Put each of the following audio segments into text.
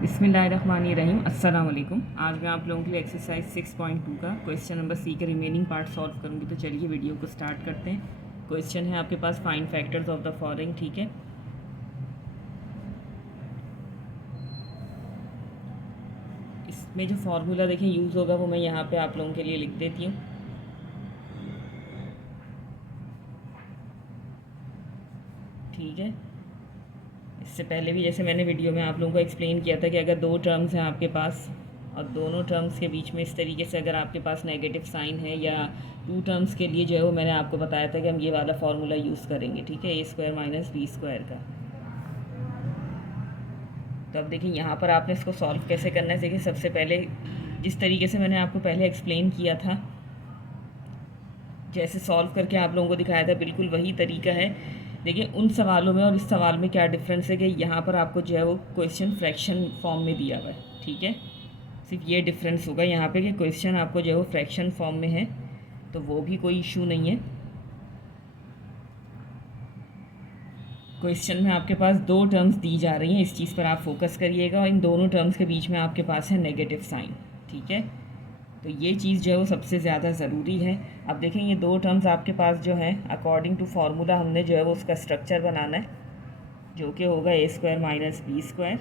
बिस्मिल्लाहिर्रहमानिर्रहीम। अस्सलाम वालेकुम। आज मैं आप लोगों के लिए एक्सरसाइज 6.2 का क्वेश्चन नंबर सी के रिमेनिंग पार्ट सॉल्व करूंगी। तो चलिए वीडियो को स्टार्ट करते हैं। क्वेश्चन है आपके पास find factors of the following. ठीक है, इसमें जो फार्मूला देखें यूज़ होगा वो मैं यहाँ पे आप लोगों के लिए लिख देती हूँ। ठीक है, इससे पहले भी जैसे मैंने वीडियो में आप लोगों को एक्सप्लेन किया था कि अगर दो टर्म्स हैं आपके पास और दोनों टर्म्स के बीच में इस तरीके से अगर आपके पास नेगेटिव साइन है, या टू टर्म्स के लिए जो है वो मैंने आपको बताया था कि हम ये वाला फार्मूला यूज़ करेंगे। ठीक है, a square minus B square का। तो अब देखिए यहाँ पर आपने इसको सॉल्व कैसे करना है। देखिए सबसे पहले जिस तरीके से मैंने आपको पहले एक्सप्लेन किया था, जैसे सॉल्व करके आप लोगों को दिखाया था, बिल्कुल वही तरीका है। देखिए उन सवालों में और इस सवाल में क्या डिफरेंस है कि यहाँ पर आपको जो है वो क्वेश्चन फ्रैक्शन फॉर्म में दिया हुआ है। ठीक है, सिर्फ ये डिफरेंस होगा यहाँ पे कि क्वेश्चन आपको जो है वो फ्रैक्शन फॉर्म में है, तो वो भी कोई इशू नहीं है। क्वेश्चन में आपके पास दो टर्म्स दी जा रही हैं, इस चीज़ पर आप फोकस करिएगा, और इन दोनों टर्म्स के बीच में आपके पास है नेगेटिव साइन। ठीक है, तो ये चीज़ जो है वो सबसे ज़्यादा ज़रूरी है। अब देखें ये दो टर्म्स आपके पास जो है अकॉर्डिंग टू फार्मूला हमने जो है वो उसका स्ट्रक्चर बनाना है, जो कि होगा ए स्क्वायर माइनस बी स्क्वायर।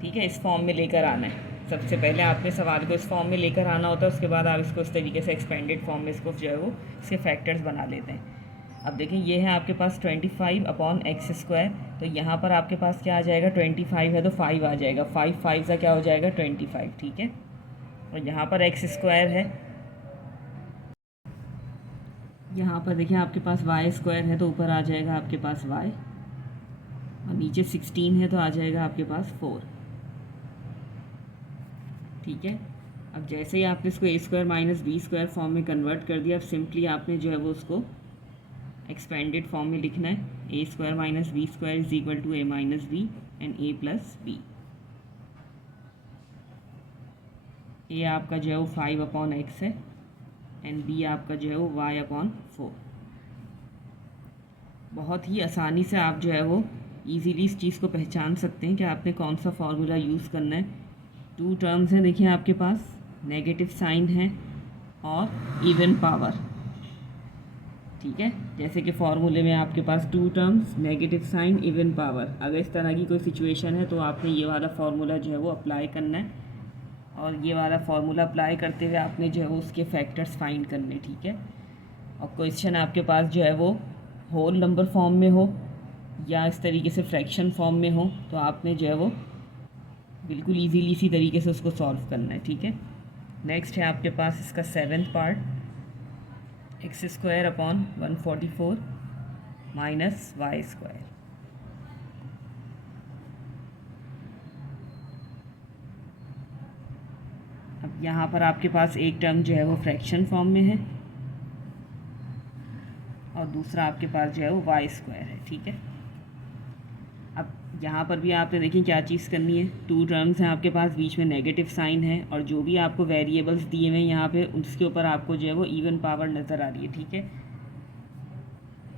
ठीक है, इस फॉर्म में लेकर आना है। सबसे पहले आपने सवाल को इस फॉर्म में लेकर आना होता है, उसके बाद आप इसको इस तरीके से एक्सपेंडेड फॉर्म में इसको जो है वो इसके फैक्टर्स बना लेते हैं। अब देखिए ये है आपके पास 25 अपॉन एक्स स्क्वायर। तो यहाँ पर आपके पास क्या आ जाएगा, 25 है तो 5 आ जाएगा, 5 5 का क्या हो जाएगा 25। ठीक है, और यहाँ पर एक्स स्क्वायर है, यहाँ पर देखिए आपके पास वाई स्क्वायर है तो ऊपर आ जाएगा आपके पास वाई, और नीचे 16 है तो आ जाएगा आपके पास 4। ठीक है, अब जैसे ही आपने इसको a square minus B square form में कन्वर्ट कर दिया, अब सिंपली आपने जो है वो उसको एक्सपेंडेड फॉर्म में लिखना है। A square minus B square is equal to a minus b and a plus b. A आपका जो है वो 5 अपॉन एक्स है एंड बी आपका जो है वो वाई अपॉन 4। बहुत ही आसानी से आप जो है वो इजीली इस चीज़ को पहचान सकते हैं कि आपने कौन सा फार्मूला यूज़ करना है। टू टर्म्स हैं देखिए आपके पास, नेगेटिव साइन है और इवन पावर। ठीक है, जैसे कि फार्मूले में आपके पास two terms, negative sign, even power. अगर इस तरह की कोई सिचुएशन है तो आपने ये वाला फार्मूला जो है वो अप्लाई करना है, और ये वाला फार्मूला अप्लाई करते हुए आपने जो है वो उसके फैक्टर्स फाइंड करने। ठीक है, और क्वेश्चन आपके पास जो है वो होल नंबर फॉर्म में हो या इस तरीके से फ्रैक्शन फॉर्म में हो, तो आपने जो है वो बिल्कुल इजीली इसी तरीके से उसको सॉल्व करना है। ठीक है, नेक्स्ट है आपके पास इसका 7th part, X square upon 144 minus Y square. अब यहाँ पर आपके पास एक टर्म जो है वो फ्रैक्शन फॉर्म में है और दूसरा आपके पास जो है वो वाई स्क्वायर है। ठीक है, अब यहाँ पर भी आपने देखिए क्या चीज़ करनी है, टू टर्म्स हैं आपके पास, बीच में नेगेटिव साइन है, और जो भी आपको वेरिएबल्स दिए हुए हैं यहाँ पे उसके ऊपर आपको जो है वो इवन पावर नज़र आ रही है। ठीक है,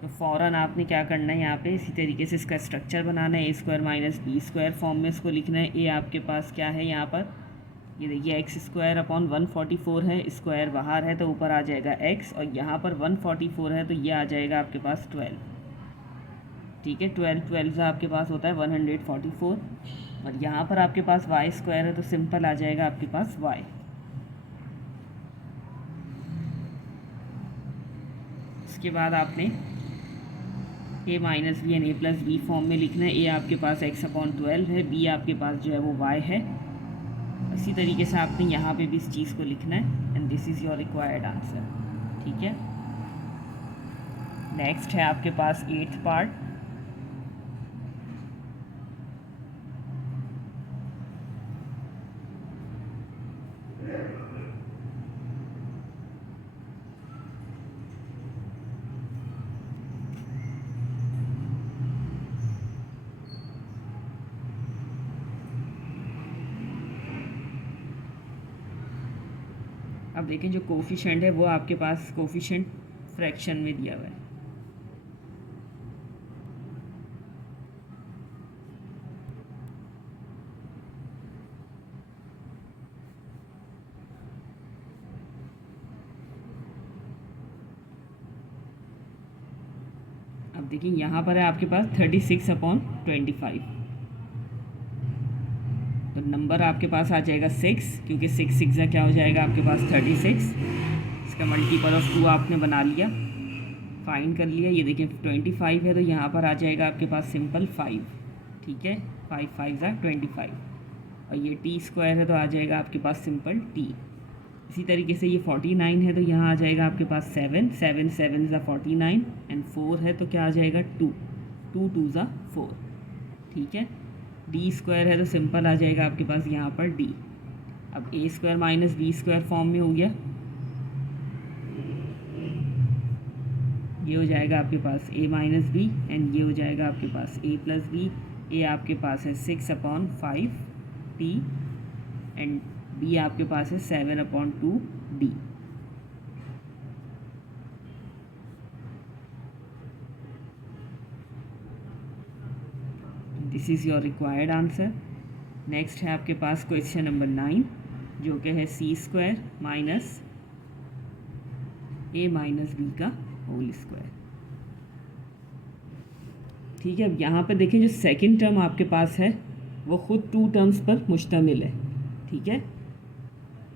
तो फ़ौरन आपने क्या करना है, यहाँ पे इसी तरीके से इसका स्ट्रक्चर बनाना है। A square minus B square form में इसको लिखना है। ए आपके पास क्या है यहाँ पर, ये देखिए एक्स स्क्वायर अपॉन 144 है, स्क्वायर बाहर है तो ऊपर आ जाएगा एक्स, और यहाँ पर 144 है तो ये आ जाएगा आपके पास 12। ठीक है, 12 आपके पास होता है 144, और यहाँ पर आपके पास वाई स्क्वायर है तो सिंपल आ जाएगा आपके पास वाई। उसके बाद आपने a minus b and a plus b form में लिखना है। ए आपके पास एक्स अपॉन 12 है, बी आपके पास जो है वो वाई है। इसी तरीके से आपने यहाँ पे भी इस चीज़ को लिखना है, and this is your required answer. ठीक है, नेक्स्ट है आपके पास 8th पार्ट, अब देखें जो कोफिशेंट है वो आपके पास कोफिशेंट फ्रैक्शन में दिया हुआ है। अब देखिए यहाँ पर है आपके पास 36/25, तो नंबर आपके पास आ जाएगा 6, क्योंकि 6 6 क्या हो जाएगा आपके पास 36। इसका मल्टीपल ऑफ 2 आपने बना लिया, फाइंड कर लिया। ये देखिए 25 है, तो यहाँ पर आ जाएगा आपके पास सिंपल 5, ठीक है। 5 5 25, और ये टी स्क्वायर है तो आ जाएगा आपके पास सिंपल टी। इसी तरीके से ये 49 है तो यहाँ आ जाएगा आपके पास 7 7 7 49, एंड 4 है तो क्या आ जाएगा 2 2 2 4, ठीक है। डी स्क्वायर है तो सिंपल आ जाएगा आपके पास यहाँ पर डी। अब a square minus B square form में हो गया, ये हो जाएगा आपके पास a माइनस बी, एंड ये हो जाएगा आपके पास a प्लस बी। ए आपके पास है 6/5 t, एंड b आपके पास है 7/2 d। This is your required answer. Next है आपके पास क्वेश्चन नंबर 9, जो कि है c square minus a minus b का होल स्क्वायर, ठीक है। अब यहाँ पे देखें जो सेकंड टर्म आपके पास है वो ख़ुद 2 टर्म्स पर मुश्तमिल है, ठीक है।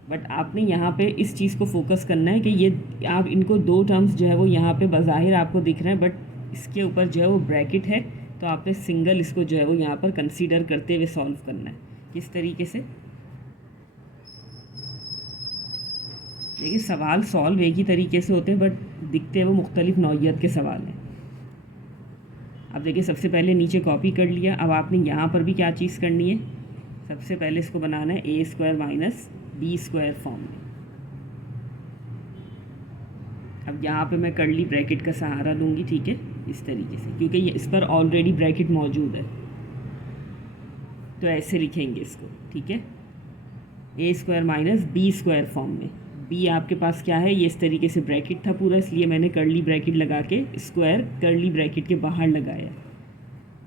बट आपने यहाँ पे इस चीज़ को फोकस करना है कि ये आप इनको 2 टर्म्स जो है वो यहाँ पे बज़ाहिर आपको दिख रहे हैं, बट इसके ऊपर जो है वो ब्रैकेट है, तो आपने सिंगल इसको जो है वो यहाँ पर कंसीडर करते हुए सॉल्व करना है। किस तरीके से, देखिए सवाल सॉल्व एक ही तरीके से होते हैं, बट दिखते वो मुख्तलिफ नौइयत के सवाल हैं। अब देखिए सबसे पहले नीचे कॉपी कर लिया, अब आपने यहाँ पर भी क्या चीज़ करनी है, सबसे पहले इसको बनाना है a square minus B square form में। अब यहाँ पे मैं कर्ली ब्रैकेट का सहारा लूँगी, ठीक है, इस तरीके से, क्योंकि इस पर ऑलरेडी ब्रैकेट मौजूद है, तो ऐसे लिखेंगे इसको, ठीक है। a square minus B square form में, b आपके पास क्या है, ये इस तरीके से ब्रैकेट था पूरा, इसलिए मैंने कर्ली ब्रैकेट लगा के स्क्वायर कर्ली ब्रैकेट के बाहर लगाया।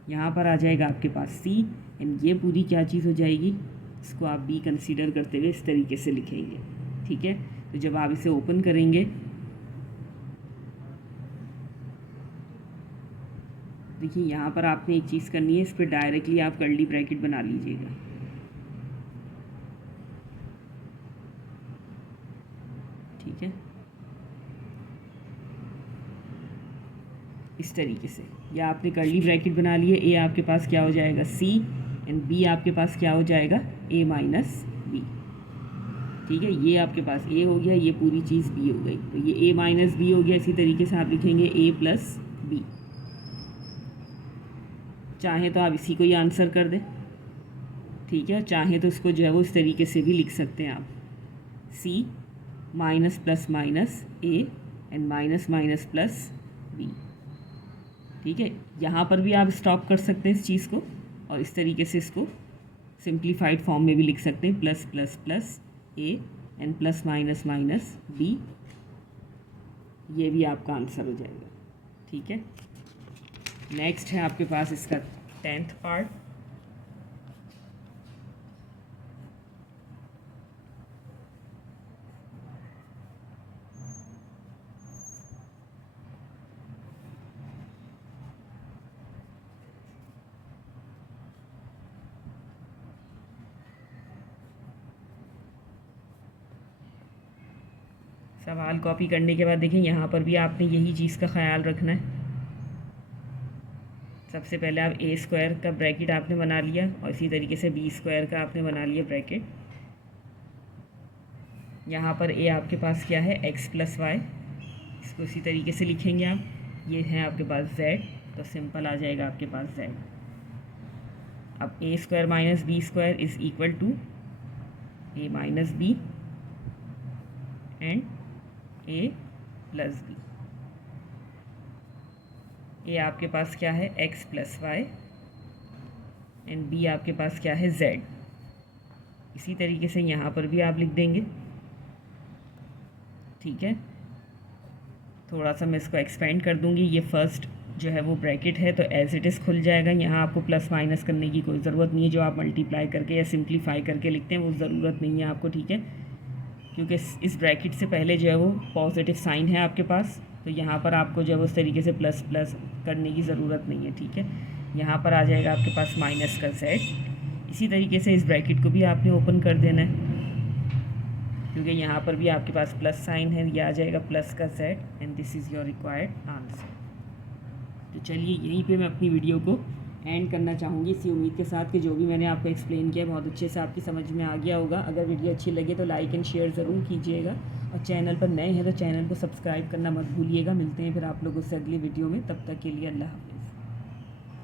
यहाँ पर आ जाएगा आपके पास c, एंड ये पूरी क्या चीज़ हो जाएगी, इसको आप b कंसीडर करते हुए इस तरीके से लिखेंगे, ठीक है। तो जब आप इसे ओपन करेंगे, देखिए यहाँ पर आपने एक चीज़ करनी है, इस पर डायरेक्टली आप कर्ली ब्रैकेट बना लीजिएगा, ठीक है, इस तरीके से। या आपने कर्ली ब्रैकेट बना लिए, ए आपके पास क्या हो जाएगा c, एंड b आपके पास क्या हो जाएगा a माइनस बी, ठीक है। ये आपके पास a हो गया, ये पूरी चीज़ b हो गई, तो ये a माइनस बी हो गया। इसी तरीके से आप लिखेंगे a प्लस बी, चाहे तो आप इसी को ही आंसर कर दें, ठीक है, चाहे तो इसको जो है वो इस तरीके से भी लिख सकते हैं आप, c minus plus minus a and minus minus plus b, ठीक है। यहाँ पर भी आप स्टॉप कर सकते हैं इस चीज़ को, और इस तरीके से इसको सिंप्लीफाइड फॉर्म में भी लिख सकते हैं, plus plus plus a and plus minus minus b, ये भी आपका आंसर हो जाएगा, ठीक है। नेक्स्ट है आपके पास इसका 10th पार्ट। सवाल कॉपी करने के बाद देखिए यहाँ पर भी आपने यही चीज़ का ख्याल रखना है। सबसे पहले आप a स्क्वायर का ब्रैकेट आपने बना लिया, और इसी तरीके से b स्क्वायर का आपने बना लिया ब्रैकेट। यहाँ पर a आपके पास क्या है, x प्लस वाई, इसको इसी तरीके से लिखेंगे आप। ये है आपके पास z, तो सिंपल आ जाएगा आपके पास z। अब a square minus B square is equal to a minus b and a plus b. A आपके पास क्या है, x plus y, and b आपके पास क्या है, z। इसी तरीके से यहाँ पर भी आप लिख देंगे, ठीक है। थोड़ा सा मैं इसको एक्सपेंड कर दूँगी, ये फर्स्ट जो है वो ब्रैकेट है तो एज इट इज़ खुल जाएगा। यहाँ आपको प्लस माइनस करने की कोई ज़रूरत नहीं है, जो आप मल्टीप्लाई करके या सिंप्लीफाई करके लिखते हैं वो ज़रूरत नहीं है आपको, ठीक है, क्योंकि इस ब्रैकेट से पहले जो है वो पॉजिटिव साइन है आपके पास, तो यहाँ पर आपको जो है उस तरीके से प्लस प्लस करने की ज़रूरत नहीं है, ठीक है। यहाँ पर आ जाएगा आपके पास माइनस का z। इसी तरीके से इस ब्रैकेट को भी आपने ओपन कर देना है, क्योंकि यहाँ पर भी आपके पास प्लस साइन है, यह आ जाएगा प्लस का z and this is your required answer. तो चलिए यहीं पे मैं अपनी वीडियो को एंड करना चाहूँगी, इसी उम्मीद के साथ कि जो भी मैंने आपको एक्सप्लेन किया बहुत अच्छे से आपकी समझ में आ गया होगा। अगर वीडियो अच्छी लगे तो लाइक एंड शेयर ज़रूर कीजिएगा, और चैनल पर नए हैं तो चैनल को सब्सक्राइब करना मत भूलिएगा। मिलते हैं फिर आप लोगों से अगली वीडियो में, तब तक के लिए अल्लाह हाफ़िज़।